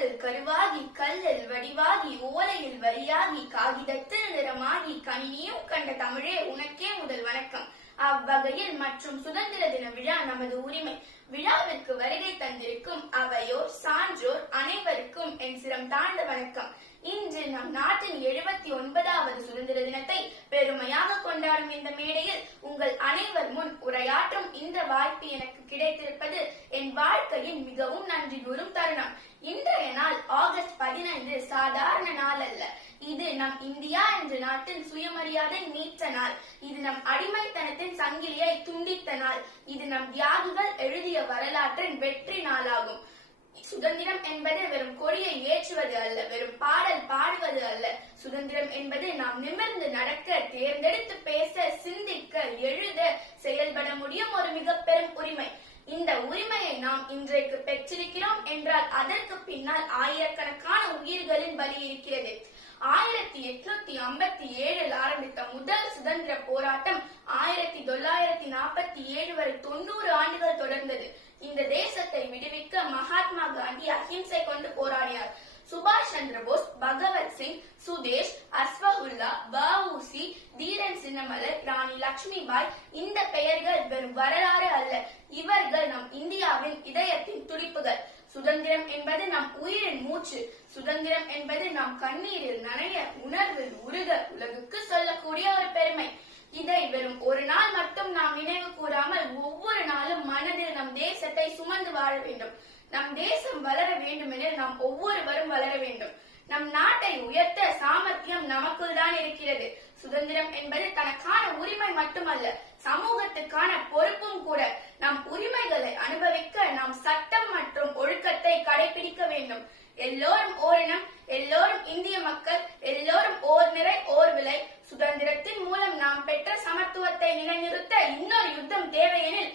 காற்றில் கருவாகி கல்லில் வடிவாகி ஓலையில் வரியாகி காகிதத்தில் நிறமாகி கணினியும் கண்ட தமிழே உனக்கே முதல் வணக்கம். அவ்வகையில் மற்றும் சுதந்திர தின விழா நமது உரிமை. விழாவிற்கு வருகை தந்திருக்கும் அவையோர் சான்றோர் அனைவருக்கும் என் சிரம் தாழ்ந்த வணக்கம். இன்று நம் நாட்டின் எழுபத்தி ஒன்பதாவது சுதந்திர தினத்தை பெருமையாக கொண்டாடும் இந்த மேடையில் உங்கள் அனைவர் முன் உரையாற்றும் இந்த வாய்ப்பு எனக்கு கிடைத்திருப்பது என் வாழ்க்கையின் மிகவும் நன்றி கூறும் தருணம். இன்றைய நாள் ஆகஸ்ட் பதினைந்து சாதாரண நாள் அல்ல. இது நம் இந்தியா என்ற நாட்டின் சுயமரியாதை மீட்ட நாள். இது நம் அடிமைத்தனத்தின் சங்கிலியை துண்டித்த நாள். இது நம் தியாகிகள் எழுதிய வரலாற்றின் வெற்றி நாளாகும். சுதந்திரம் என்பது வெறும் கொடியை ஏற்றுவது அல்ல வெறும் பாடல் பாடுவது அல்ல. சுதந்திரம் என்பது நாம் நிமிர்ந்து நடக்க தேர்ந்தெடுத்து பேச சிந்திக்க எழுத செயல்பட முடியும் ஒரு மிக பெரும் உரிமை. இந்த உரிமையை நாம் இன்றைக்கு பெற்றிருக்கிறோம் என்றால் அதற்கு பின்னால் ஆயிரக்கணக்கான உயிர்களின் பலி இருக்கிறது. ஆயிரத்தி எட்நூத்தி ஐம்பத்தி ஏழில் ஆரம்பித்த முதல் சுதந்திர போராட்டம் ஆயிரத்தி தொள்ளாயிரத்தி நாற்பத்தி ஏழு வரை தொண்ணூறு ஆண்டுகள் தொடர்ந்தது. இந்த தேசத்தை விடுவிக்க மகாத்மா காந்தி அஹிம்சை கொண்டு போராடினார். சுபாஷ் சந்திர போஸ் பகவத் சிங் சுதேஷ் அஸ்வகுல்லா வஉசி தீரன் சின்னமலை ராணி லட்சுமிபாய் இந்த பெயர்கள் வெறும் வரலாறு அல்ல. இவர்கள் நம் இந்தியாவின் இதயத்தின் துடிப்புகள். சுதந்திரம் என்பது நம் உயிரின் மூச்சு. சுதந்திரம் என்பது நாம் கண்ணீரில் நனைய உணர்வில் உருக உலகுக்கு சொல்லக்கூடிய ஒரு பெருமை. இதை வெறும் ஒரு நாள் மட்டும் நாம் நினைவு கூற தேசத்தை சுமந்து வாழ வேண்டும். நம் தேசம் வளர வேண்டுமெனில் நாம் ஒவ்வொருவரும் வளர வேண்டும். நம் நாட்டை உயர்த்த சாமர்த்தியம் நமக்குள் தான் இருக்கிறது. சுதந்திரம் என்பது தனக்கான உரிமை மட்டுமல்ல சமூகத்துக்கான பொறுப்பும் கூட. நம் உரிமைகளை அனுபவிக்க நாம் சட்டம் மற்றும் ஒழுக்கத்தை கடைபிடிக்க வேண்டும். எல்லோரும் ஓரினம் எல்லோரும் இந்திய மக்கள் எல்லோரும் ஓர் நிறை ஓர் விலை. சுதந்திரத்தின் மூலம் நாம் பெற்ற சமத்துவத்தை நிலைநிறுத்த இன்னொரு யுத்தம் தேவையெனில்